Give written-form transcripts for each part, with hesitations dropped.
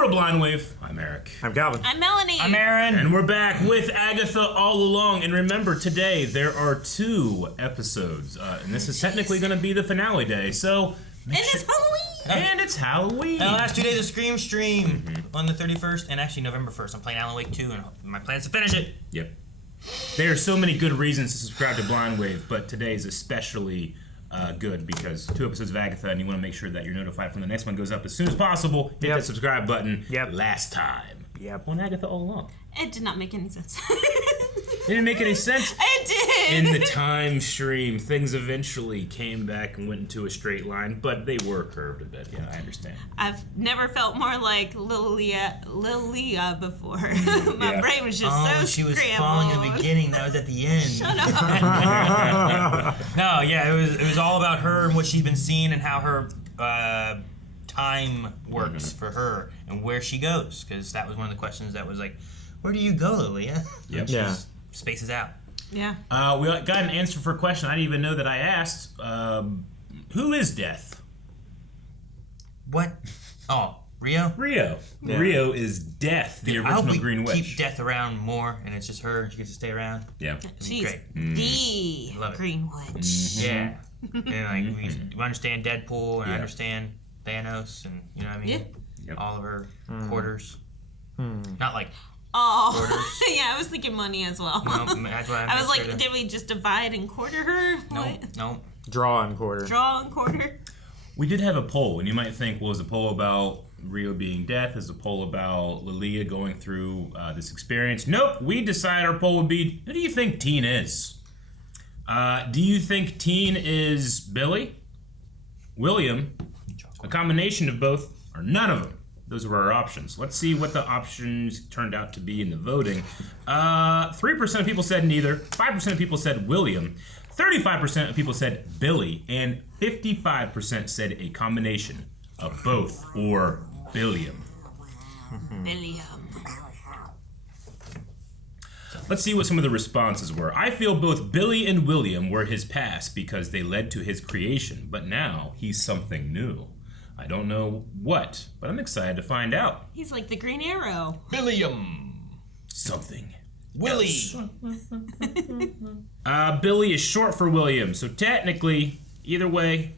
crew of Blind Wave. I'm Eric. I'm Calvin. I'm Melanie. I'm Aaron. And we're back with Agatha all along. And remember, today there are 2 episodes. And this is technically going to be the finale day. So. It's Halloween. And it's Halloween. And the last 2 days of Scream Stream on the 31st and actually November 1st. I'm playing Alan Wake 2 and my plan is to finish it. Yep. There are so many good reasons to subscribe to Blind Wave, but today is especially good because 2 episodes of Agatha, and you want to make sure that you're notified when the next one goes up as soon as possible. Hit that subscribe button. Last time. On Agatha all along. It did not make any sense. It didn't make any sense. It did. In the time stream, things eventually came back and went into a straight line, but they were curved a bit. Yeah, I understand. I've never felt more like Lilia before. My brain was just so she was scrambled. falling in the beginning. That was at the end. Shut up. No, yeah, it was all about her and what she'd been seeing and how her time works for her and where she goes. Because that was one of the questions that was like, where do you go, Lilia? Yep. Yeah. Spaces out. Yeah. We got an answer for a question I didn't even know that I asked. Who is Death? What? Oh, Rio? Rio. Yeah. Rio is Death, the original Green Witch. Keep Death around more, and it's just her, and she gets to stay around. Yeah. She's great. the Green Witch. Yeah. And we understand Deadpool, and I understand Thanos, and you know what I mean? Yeah. All of her quarters. Not like quarters. Yeah, I was thinking money as well. No, that's why I was like, did we just divide and quarter her? No. Draw and quarter. Draw and quarter. We did have a poll, and you might think, well, is the poll about Rio being Death? Is the poll about Lilia going through this experience? Nope. We decided our poll would be, who do you think Teen is? Do you think Teen is Billy, William, a combination of both, or none of them? Those were our options. Let's see what the options turned out to be in the voting. 3% of people said neither. 5% of people said William. 35% of people said Billy. And 55% said a combination of both or Billiam. Billiam. Let's see what some of the responses were. I feel both Billy and William were his past because they led to his creation. But now he's something new. I don't know what, but I'm excited to find out. He's like the Green Arrow. Billiam. Something. Willie. Billy is short for William, so technically, either way,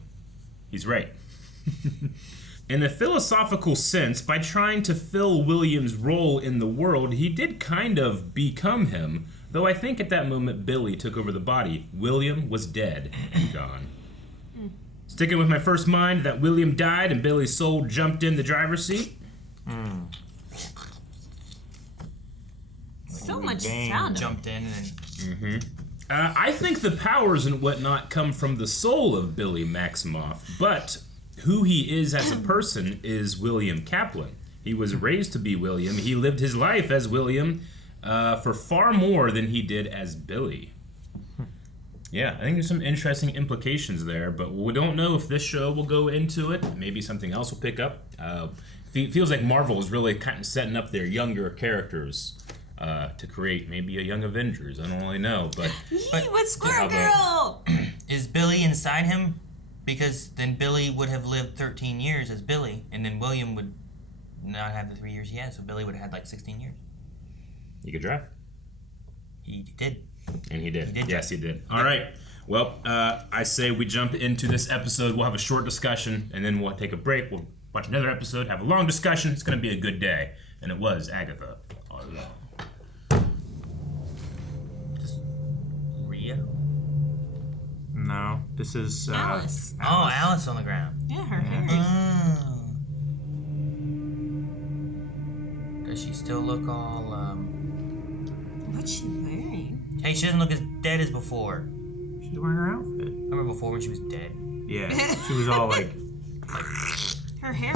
he's right. In the philosophical sense, by trying to fill William's role in the world, he did kind of become him, though I think at that moment Billy took over the body. William was dead and gone. Sticking with my first mind that William died and Billy's soul jumped in the driver's seat. So much sound. Jumped in and I think the powers and whatnot come from the soul of Billy Maximoff, but who he is as a person is William Kaplan. He was raised to be William. He lived his life as William for far more than he did as Billy. Yeah, I think there's some interesting implications there, but we don't know if this show will go into it. Maybe something else will pick up. Feels like Marvel is really kind of setting up their younger characters to create maybe a Young Avengers. I don't really know, but with Squirrel Girl! Is Billy inside him? Because then Billy would have lived 13 years as Billy, and then William would not have the 3 years he had, so Billy would have had like 16 years. You could draft. He did. And he did. Yes, he did. All right. Well, I say we jump into this episode. We'll have a short discussion, and then we'll take a break. We'll watch another episode, have a long discussion. It's going to be a good day. And it was Agatha all along. Rio? No, this is Alice. Oh, Alice on the ground. Yeah, her hair. Does she still look all, What's she wearing? Hey, she doesn't look as dead as before. she's wearing her outfit. Remember before when she was dead? Yeah, she was all like Her hair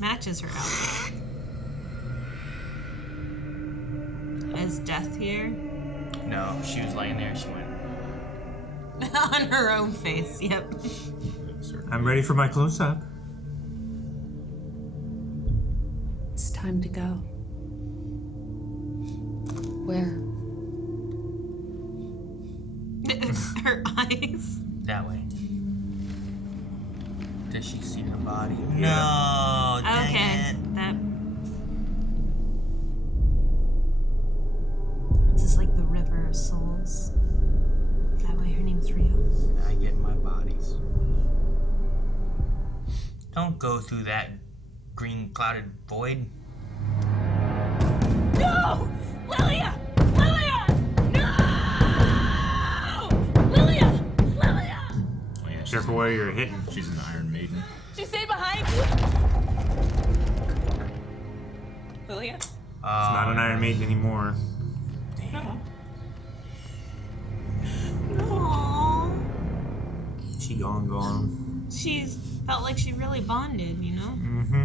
matches her outfit. Is Death here? No, she was laying there. She went. On her own face, yep. I'm ready for my close-up. It's time to go. Where? Her eyes. That way. Does she see her body? No. Dang Okay. it. That. go through that green clouded void. No! Lilia! Lilia! No! Lilia! Lilia! Oh, yeah, Careful where you're hitting. she's an Iron Maiden. She stay behind you. Lilia? It's not an Iron Maiden anymore. Damn. Aww. She gone. She's felt like she really bonded, you know? Mm-hmm.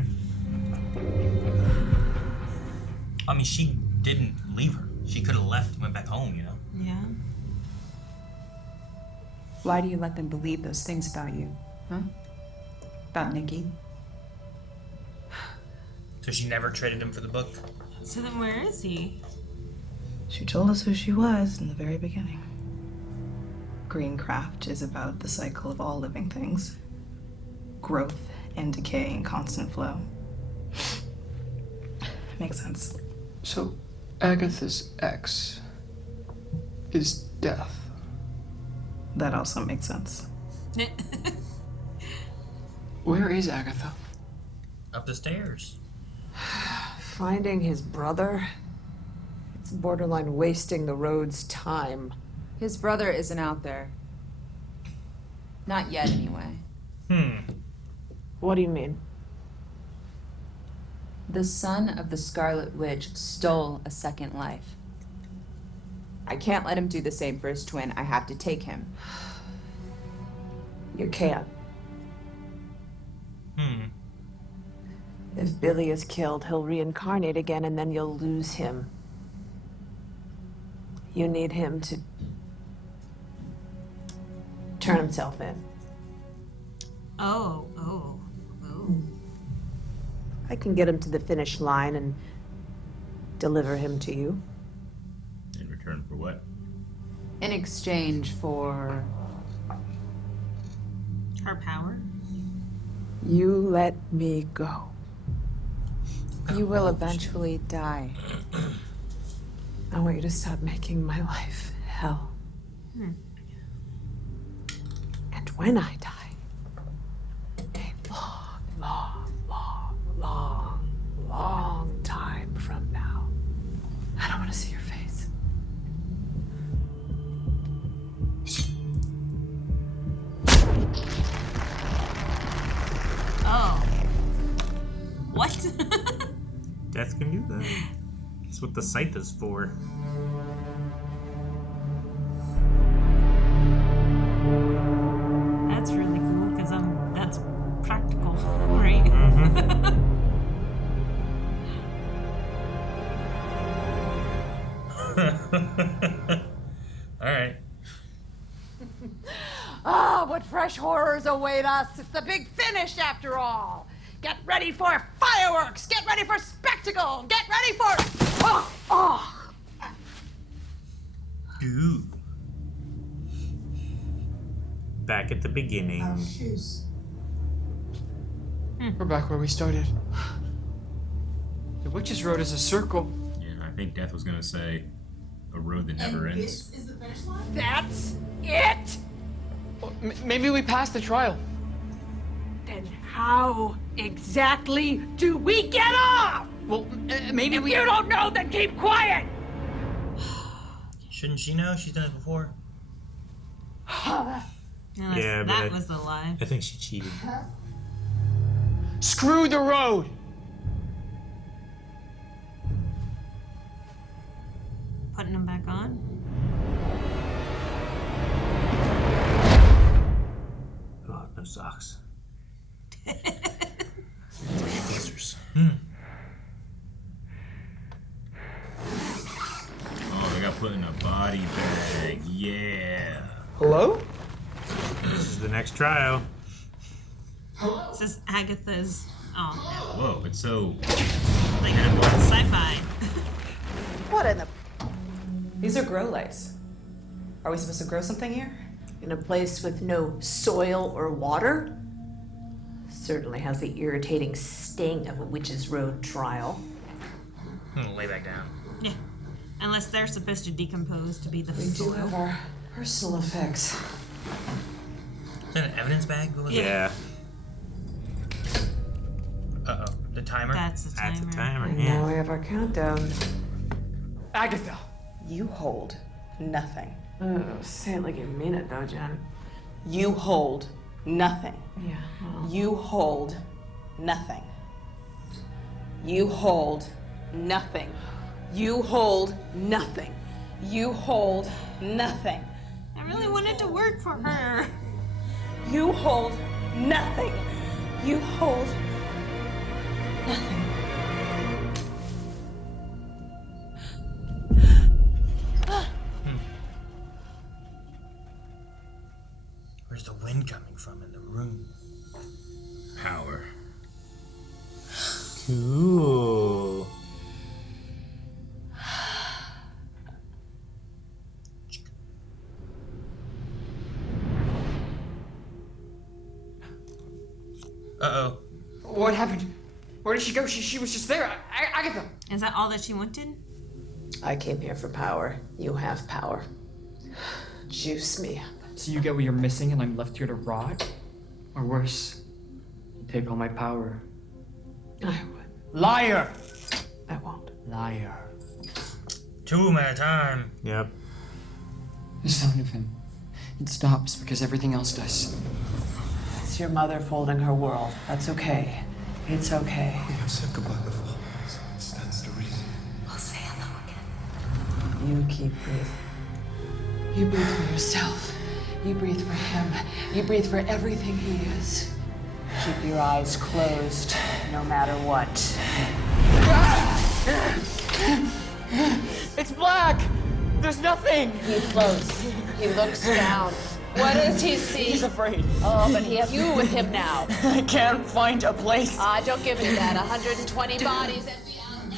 I mean, she didn't leave her. She could have left and went back home, you know? Yeah. Why do you let them believe those things about you? Huh? About Nikki? So she never traded him for the book? So then where is he? She told us who she was in the very beginning. Greencraft is about the cycle of all living things. Growth and decay in constant flow. Makes sense. So, Agatha's ex is death. That also makes sense. Where is Agatha? Up the stairs. Finding his brother? It's borderline wasting the road's time. His brother isn't out there. Not yet, anyway. What do you mean? The son of the Scarlet Witch stole a second life. I can't let him do the same for his twin. I have to take him. You can't. If Billy is killed, he'll reincarnate again and then you'll lose him. You need him to turn himself in. Oh. I can get him to the finish line and deliver him to you. In return for what? In exchange for... Her power? You let me go. You will eventually die. I want you to stop making my life hell. And when I die, a long time from now, I don't want to see your face. Oh. What? Death can do that. That's what the scythe is for. That's really cool because that's practical, right? All right. Ah, what fresh horrors await us. It's the big finish after all. Get ready for fireworks. Get ready for spectacle. Get ready for... Oh. Ooh. Back at the beginning. We're back where we started. The Witch's Road is a circle. Yeah, I think Death was gonna say a road that never ends. Is the finish line? That's it. Well, maybe we passed the trial. Then how exactly do we get off? Well, maybe If we... you don't know, then keep quiet. Shouldn't she know? She's done it before. Unless Yeah, that but- was the lie. I think she cheated. Screw the road. Putting them back on? Oh, no socks. Oh, they got put in a body bag. Yeah. Hello? This is the next trial. This is Agatha's. Oh, Whoa, it's so. no. Like sci-fi. What in the... These are grow lights. Are we supposed to grow something here? In a place with no soil or water? Certainly has the irritating sting of a Witch's Road trial. Lay back down. Yeah. Unless they're supposed to decompose to be the We do have soil. our personal effects. Is that an evidence bag? What was that? Yeah. The timer? That's the timer. That's a timer. Now Yeah. we have our countdown. Agatha! You hold nothing. Say it like you mean it, though, Jen. You hold nothing. Yeah. Well, You hold nothing. You hold nothing. You hold nothing. You hold nothing. I really wanted to work for her. You hold nothing. You hold nothing. Where's the wind coming from in the room? Power. Cool. Uh-oh. What happened? Where did she go? She was just there. Agatha! Is that all that she wanted? I came here for power. You have power. Juice me. So you get what you're missing and I'm left here to rot? Or worse, you take all my power. I would. Liar! I won't. Liar. 2 at a time. Yep. The sound of him. It stops because everything else does. It's your mother folding her world. That's okay. It's okay. We have said goodbye before. So it stands to reason. We'll say hello again. You keep breathing. You breathe for yourself. You breathe for him. You breathe for everything he is. Keep your eyes closed, no matter what. It's black! There's nothing! He floats. He looks down. What does he see? He's afraid. Oh, but he has you with him now. I can't find a place. Don't give me that. 120 bodies and beyond.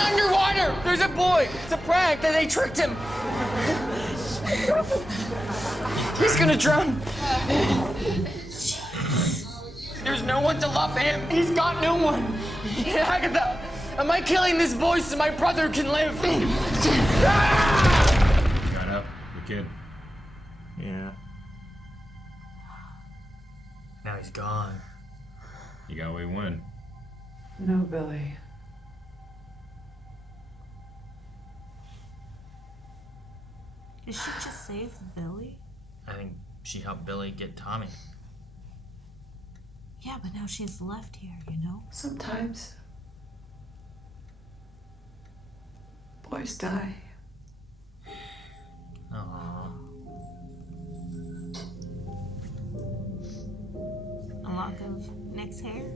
Underwater! There's a boy! It's a prank! They tricked him! He's gonna drown! There's no one to love him! He's got no one! Agatha! Am I killing this boy so my brother can live? Got up. The kid. Yeah. Now he's gone. You got what you wanted. No, Billy. Did she just save Billy? I think she helped Billy get Tommy. Yeah, but now she's left here, you know? Sometimes boys die. Aww. A lock of Nick's hair.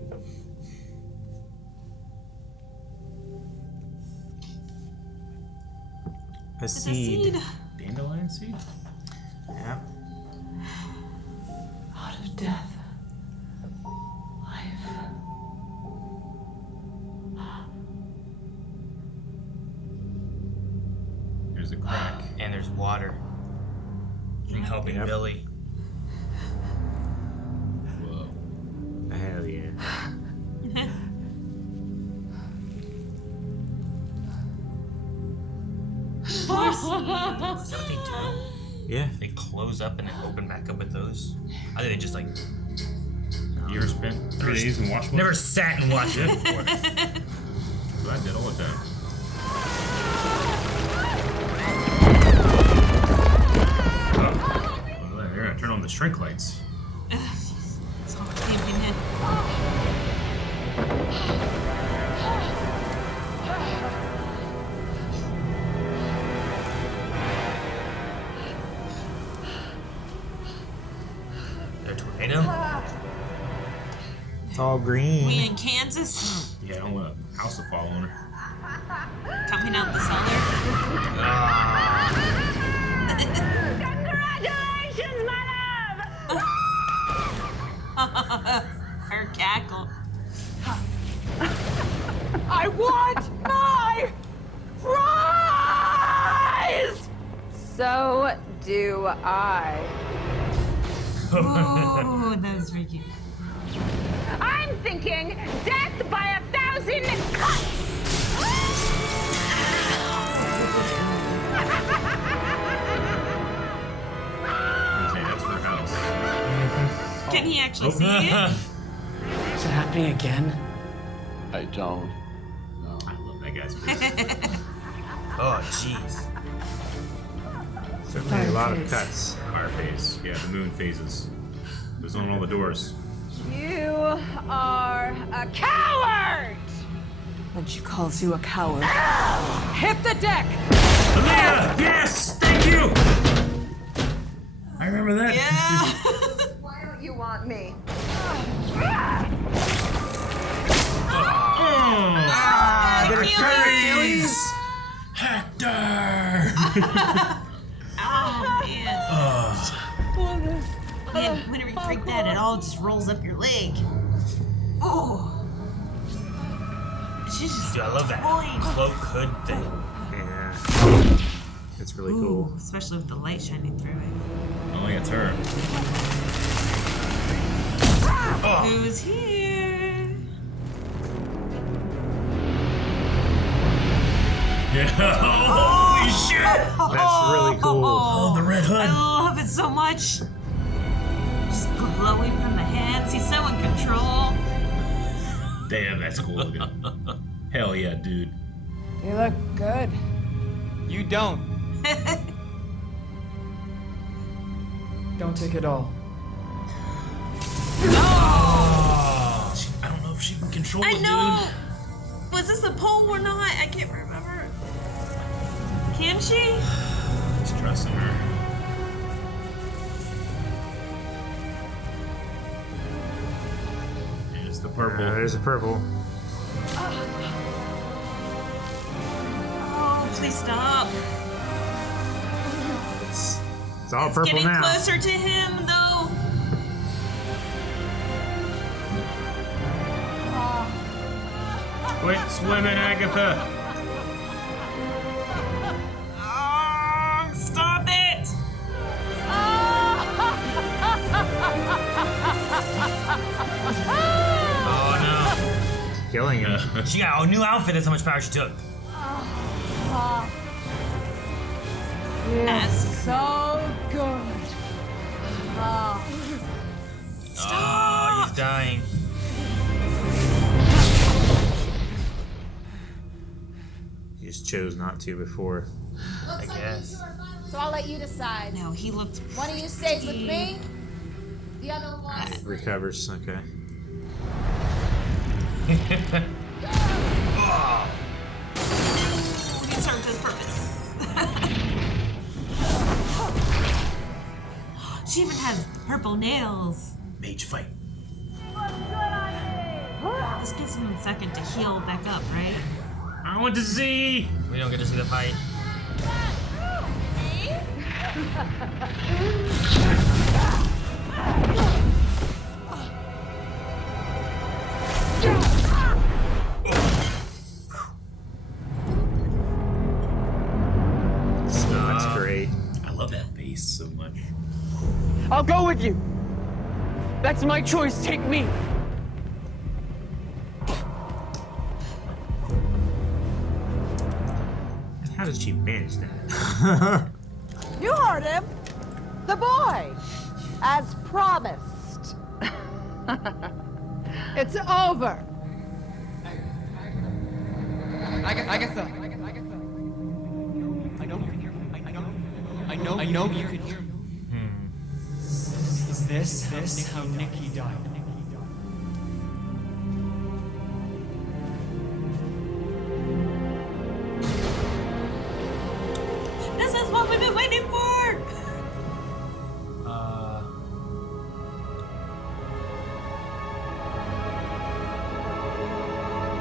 A It's a seed. seed. Dandelion seed? Yeah. Out of death. Life. There's a crack. And there's water. From helping Yep. Billy. Whoa. Hell yeah. More seeds. Is that what they do? Yeah. They close up and then open back up with those? I think they just like You ever spent 3 days in Washington? never sat and watched it before. That's what I did all the time. Oh. Well, they're gonna turn on the shrink lights. It's all camping in. There a tornado? It's all green. We in Kansas? Yeah, I don't want a house to fall on her. Coming out the cellar? Congratulations, my love! Her cackle. I want my prize! So do I. Ooh, that was very cute. I'm thinking death by 1,000 cuts! Can he actually see it? Is it happening again? I don't. I love that guy's face. Oh, jeez. Certainly a lot of cuts. Fire phase. Yeah, the moon phases. There's on all the doors. You are a coward! When she calls you a coward. Hit the deck! Lilia! Yes! Thank you! I remember that. Yeah. Why don't you want me? Achilles! Hector! Oh, man. Man, whenever you drink that, it all just rolls up your leg. Oh. She's just Dude, I love that cloak hood thing. Yeah. It's really cool. Especially with the light shining through it. Oh, yeah, it's her. Who's here? Yeah. Holy shit! That's really cool. Oh, the red hood. I love it so much. Just glowing from the hands. He's so in control. Damn, that's cool looking. Hell yeah, dude. You look good. You don't. Don't take it all. I don't know if she can control I it, know. Was this a pole or not? I can't remember. Can she? dude. Just trusting her. There's the purple. There's a purple. Oh, please stop. It's all purple Getting now. closer to him, though. Quit swimming, Agatha. Oh, stop it. Oh no. Killing him. She got a new outfit, that's how much power she took. Ask. So good. Oh, he's dying. He just chose not to before. I guess. So I'll let you decide. No, he looked. One of you stays with me, the other one. Recovers. Okay. He served his purpose. She even has purple nails. Mage fight. This gives him a second to heal back up, right? I want to see. We don't get to see the fight. That's great. I love that bass so much. I'll go with you. That's my choice. Take me. How did she manage that? You heard him. The boy. As promised. It's over. Agatha. I know you can hear me. Is this how Nikki died? This is what we've been waiting for.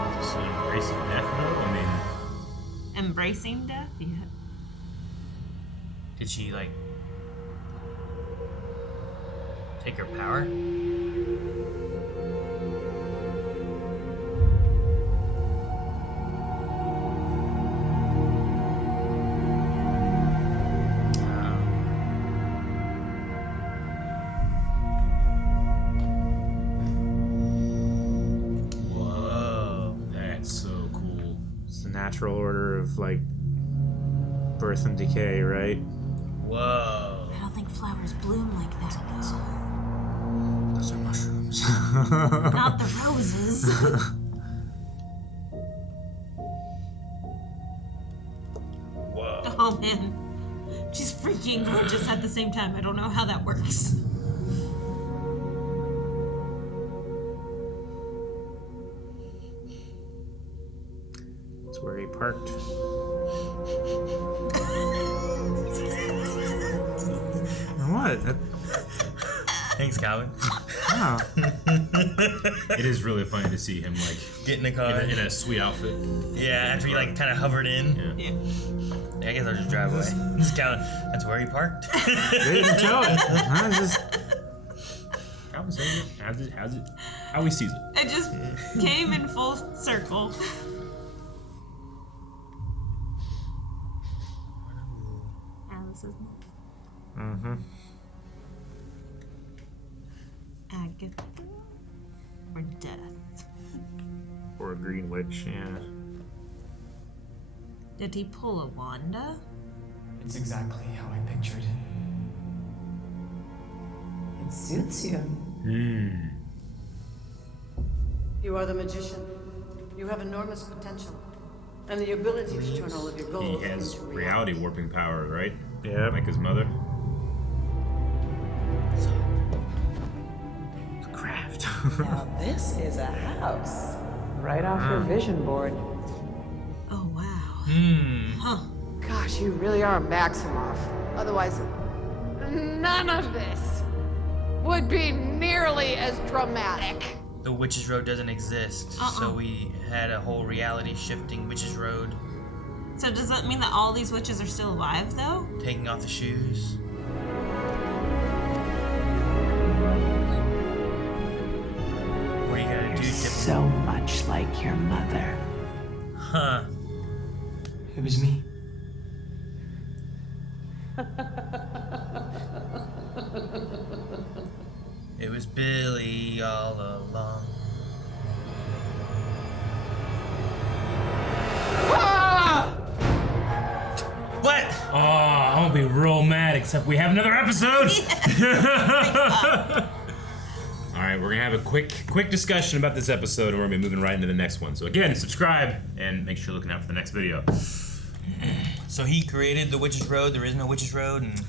Is this an embracing death though? I mean, Embracing death? Yeah. Did she, like, take her power? whoa, that's so cool. It's the natural order of like birth and decay, right? Whoa. I don't think flowers bloom like that, though. Those are mushrooms. Not the roses. Whoa. Oh man. She's freaking gorgeous at the same time. I don't know how that works. That's where he parked. What? Thanks, Calvin. Oh. It is really funny to see him like Get in the car. in a sweet outfit. Yeah, after he like kind of hovered in. Yeah. Yeah, I guess I'll just drive away. Just Calvin. That's where he parked. They didn't tell it. Huh? Just... How he sees it. It just came in full circle. Alice's mom. Mm-hmm. Agatha or death? Or a green witch, yeah. Did he pull a Wanda? It's exactly how I pictured it. It suits you. You are the magician. You have enormous potential. And the ability to turn all of your goals He has into reality warping power, right? Yeah. Like his mother. Craft. Now this is a house. Right off her vision board. Oh wow. Huh. Gosh, you really are Maximoff. Otherwise, none of this would be nearly as dramatic. The Witch's Road doesn't exist, so we had a whole reality shifting Witch's Road. So does that mean that all these witches are still alive, though? Taking off the shoes. What are you gonna do, Tip? So much like your mother. Huh. It was me. It was Billy all along. What? Oh, I'm gonna be real mad, except we have another episode. All right, we're gonna have a quick discussion about this episode, and we're gonna be moving right into the next one. So again, subscribe and make sure you're looking out for the next video. So he created the Witch's Road. There is no Witch's Road, and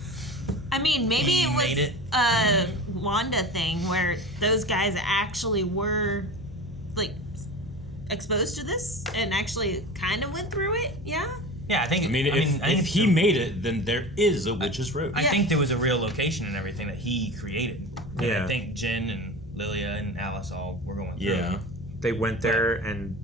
I mean, maybe he it was made it. a Wanda thing where those guys actually were like exposed to this and actually kind of went through it. Yeah. Yeah, I think. I mean, if he made it, then there is a Witch's Road. I think there was a real location and everything that he created. And Yeah. I think Jen and Lilia and Alice all were going through. Yeah. They went there and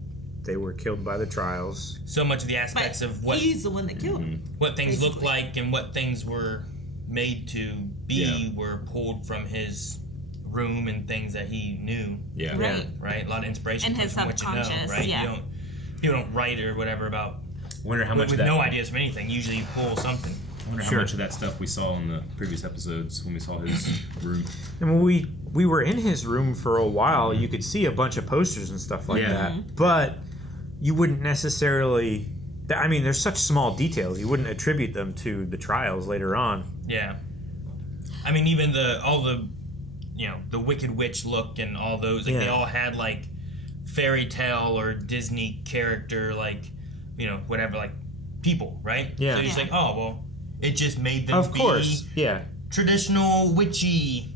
they were killed by the trials. So much of the aspects But of what he's the one that killed him. what things look basically. like and what things were made to be were pulled from his room and things that he knew. Yeah. Right. Right. A lot of inspiration And comes his from what you know. subconscious, Right. yeah. People don't write or whatever about. Wonder how much with of that. no ideas from anything. Usually you pull something. I wonder how much of that stuff we saw in the previous episodes when we saw his room. And when we were in his room for a while, you could see a bunch of posters and stuff like Yeah. that. But you wouldn't necessarily. I mean, there's such small details. You wouldn't attribute them to the trials later on. Yeah. I mean, even all the the Wicked Witch look and all those, like they all had like fairy tale or Disney character, like whatever, like people, right? Yeah. So you're just like, oh well, it just made them Of be course, yeah. traditional witchy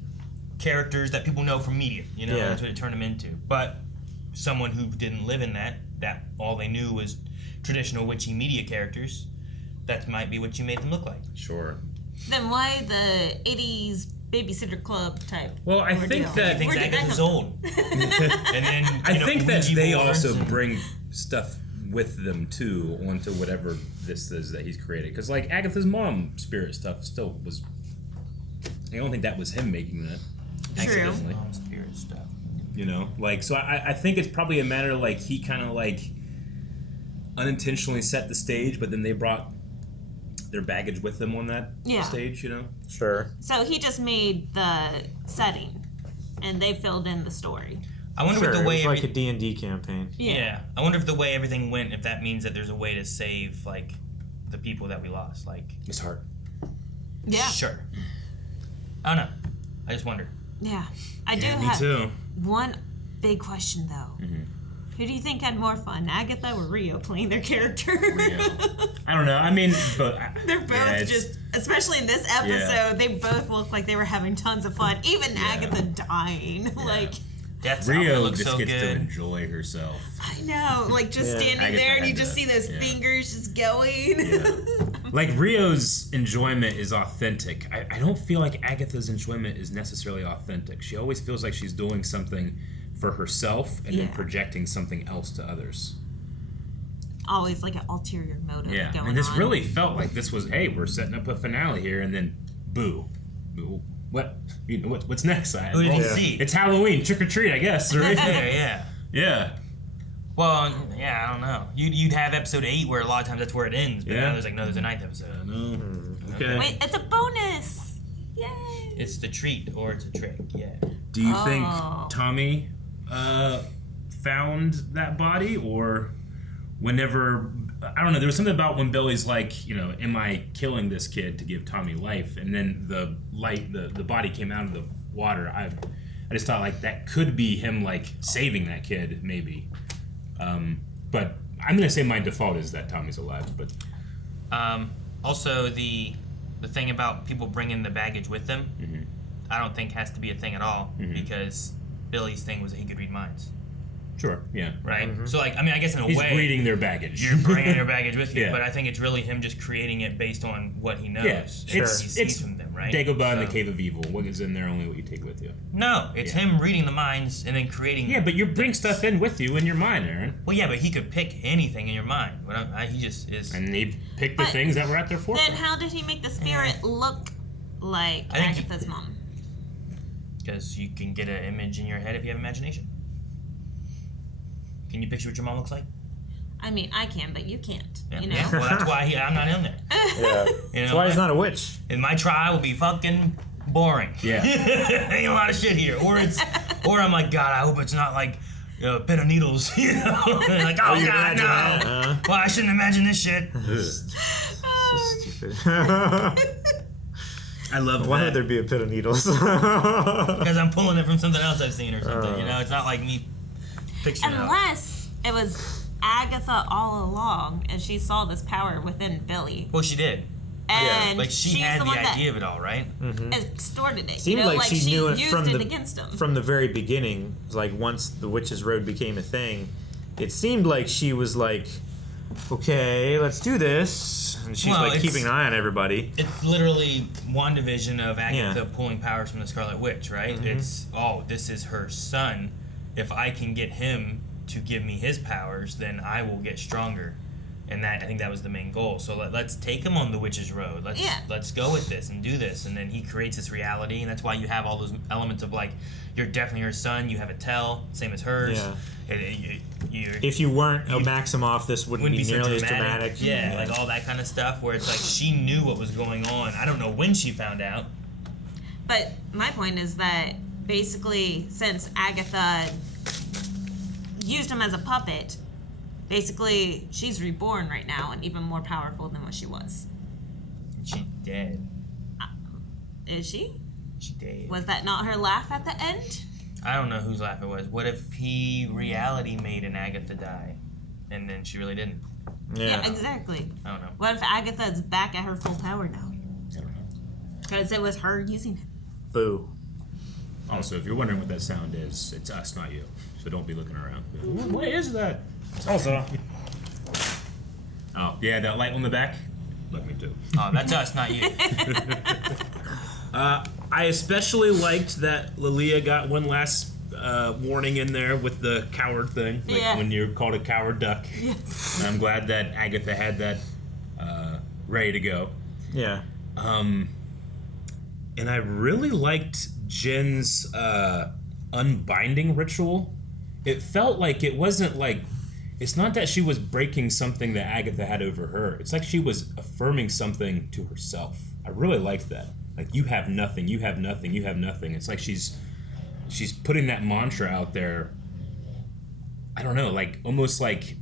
characters that people know from media. Yeah. That's what it turned them into. But someone who didn't live in that all they knew was traditional witchy media characters. That might be what you made them look like. Sure. Then why the 80s babysitter club type? Well, I think that I think Where did that Agatha's come old. And then I think that Ouija they boards also and- bring stuff with them too onto whatever this is that he's created. Because like Agatha's mom spirit stuff still was. I don't think that was him making that. True. Accidentally. Mom spirit stuff. Like so. I think it's probably a matter of like he kind of like unintentionally set the stage, but then they brought their baggage with them on that stage. Sure. So he just made the setting, and they filled in the story. I wonder Sure, if the way it was like a D&D campaign. Yeah. I wonder if the way everything went, if that means that there's a way to save like the people that we lost, like Miss Hart. Yeah. Sure. I don't know. I just wonder. Yeah. I do Yeah, me have too. one big question, though. Mm-hmm. Who do you think had more fun, Agatha or Rio playing their character? I don't know. I mean, but They're both just, especially in this episode, they both look like they were having tons of fun. Even Agatha dying. Like, Rio just gets to enjoy herself. I know, like just standing Agatha there and you had just to- see those fingers just going. Like Rio's enjoyment is authentic. I don't feel like Agatha's enjoyment is necessarily authentic. She always feels like she's doing something for herself and then projecting something else to others. Always like an ulterior motive going on. And this really felt like this was, hey, we're setting up a finale here, and then boo. What? You know, what's next? Who did you see? It's Halloween, trick or treat, I guess. Right? Yeah. Well, yeah, I don't know. You'd have episode 8 where a lot of times that's where it ends, but now there's like, no, there's a 9th episode. No. Okay. Wait, it's a bonus! Yay! It's the treat or it's a trick, yeah. Do you think Tommy found that body, or whenever, I don't know, there was something about when Billy's like, you know, am I killing this kid to give Tommy life? And then the body came out of the water. I just thought like that could be him like saving that kid, maybe. But I'm gonna say my default is that Tommy's alive. But also the thing about people bringing the baggage with them, I don't think has to be a thing at all because Billy's thing was that he could read minds. Sure, yeah. Right? So, like, I mean, I guess in a He's way... reading their baggage. You're bringing their baggage with you, Yeah. but I think it's really him just creating it based on what he knows. Yeah, and what he sees from them, right? Dagobah in the Cave of Evil. What is in there, only what you take with you. No, it's him reading the minds and then creating... Yeah, but you bring stuff in with you in your mind, Aaron. Well, yeah, but he could pick anything in your mind. He just is... And he picked the things that were at their forefront. Then how did he make the spirit look like I think Agatha's mom? Because you can get an image in your head if you have imagination. Can you picture what your mom looks like? I mean, I can, but you can't. Yeah, You know? yeah. Well, that's why I'm not in there. Yeah. That's why he's not a witch. And my trial will be fucking boring. Yeah. Ain't a lot of shit here. Or I'm like, God, I hope it's not like a pit of needles. You know? Like, oh, you God, imagine no. that, Well, I shouldn't imagine this shit. So stupid. I love Why that. would there be a pit of needles? Because I'm pulling it from something else I've seen or something. You know, it's not like me picturing it out. Unless it was Agatha all along and she saw this power within Billy. Well, she did. And Like, she she's had the the one that idea of it all, right? extorted it. Seemed you know, like she knew it used from it the against him. from the very beginning. Like once the Witch's Road became a thing, it seemed like she was like, "Okay, let's do this," and she's Well, like keeping an eye on everybody. It's literally WandaVision of Agatha pulling powers from the Scarlet Witch, right? It's, this is her son. If I can get him to give me his powers, then I will get stronger. And I think that was the main goal. So let's take him on the Witch's Road. Let's go with this and do this. And then he creates this reality, and that's why you have all those elements of like, you're definitely her son. You have a tell, same as hers. Yeah. You're, If you weren't a Maximoff, this wouldn't be so nearly as dramatic. Yeah, like all that kind of stuff where it's like she knew what was going on. I don't know when she found out. But my point is that basically, since Agatha used him as a puppet, basically she's reborn right now and even more powerful than what she was. She dead. Is she? She dead. Was that not her laugh at the end? I don't know whose laugh it was. What if reality made an Agatha die, and then she really didn't? Yeah, exactly. I don't know. What if Agatha is back at her full power now? I don't know. Because it was her using him. Boo. Also, if you're wondering what that sound is, it's us, not you. So don't be looking around. What is that? Also. Oh, yeah, that light on the back? Look, me too. Oh, that's us, not you. I especially liked that Lilia got one last warning in there with the coward thing. Like when you're called a coward duck. Yes. And I'm glad that Agatha had that ready to go. Yeah. And I really liked Jen's unbinding ritual. It felt like it wasn't like, it's not that she was breaking something that Agatha had over her. It's like she was affirming something to herself. I really liked that. Like, you have nothing, you have nothing, you have nothing. It's like she's putting that mantra out there. I don't know, like almost like,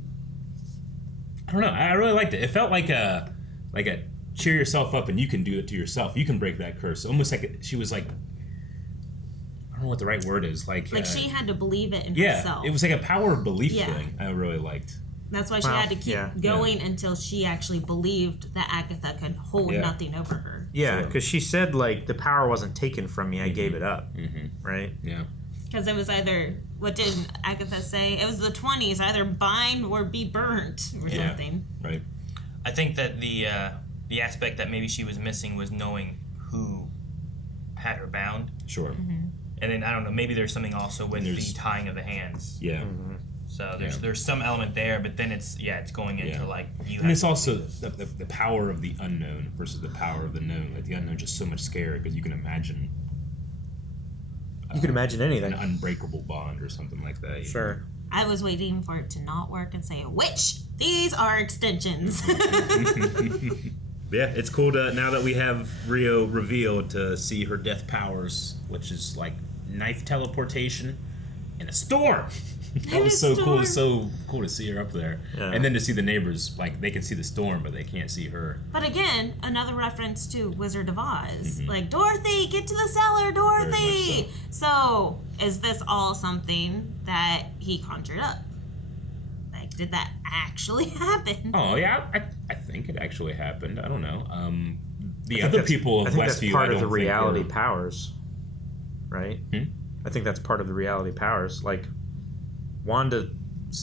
I don't know. I really liked it. It felt like a cheer yourself up and you can do it to yourself. You can break that curse. Almost like she was like, don't know what the right word is. Like she had to believe it in yeah, herself. it was like a power of belief thing. I really liked. That's why she had to keep going until she actually believed that Agatha could hold nothing over her. Yeah, because she said like the power wasn't taken from me; I gave it up. Right? Yeah. Because it was either, what did Agatha say? It was the 20s, either bind or be burnt or something. Right. I think that the aspect that maybe she was missing was knowing who had her bound. Sure. And then I don't know, maybe there's something also with the tying of the hands. Yeah. So there's some element there, but then it's going into like you. And it's also the power of the unknown versus the power of the known. Like the unknown just so much scarier because you can imagine. You can imagine anything. An unbreakable bond or something like that. Sure. I was waiting for it to not work and say, "Witch, these are extensions." Yeah, it's cool to now that we have Rio revealed to see her death powers, which is like knife teleportation in a storm. That was so cool. It's so cool to see her up there, and then to see the neighbors like they can see the storm, but they can't see her. But again, another reference to Wizard of Oz, like Dorothy, get to the cellar, Dorothy. So, is this all something that he conjured up? Like, did that actually happen? Oh yeah, I think it actually happened. I don't know. The other people of Westview, that's part of the reality powers, right? I think that's part of the reality powers, like. Wanda's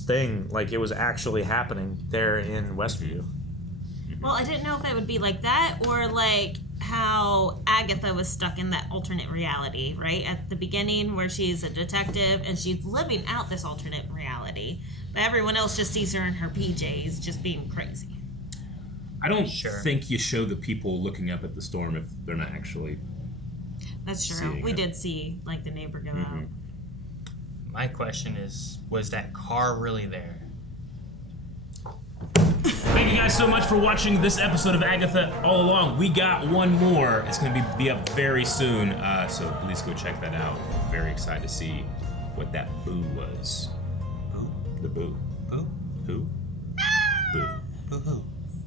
thing, like it was actually happening there in Westview. Well, I didn't know if it would be like that or like how Agatha was stuck in that alternate reality, right? At the beginning where she's a detective and she's living out this alternate reality, but everyone else just sees her in her PJs just being crazy. I don't think you show the people looking up at the storm if they're not actually. That's true. We did see like the neighbor go out. My question is, was that car really there? Thank you guys so much for watching this episode of Agatha All Along. We got one more. It's going to be up very soon, so please go check that out. Very excited to see what that boo was. Boo? The boo. Boo? Who? Boo. Boo-hoo.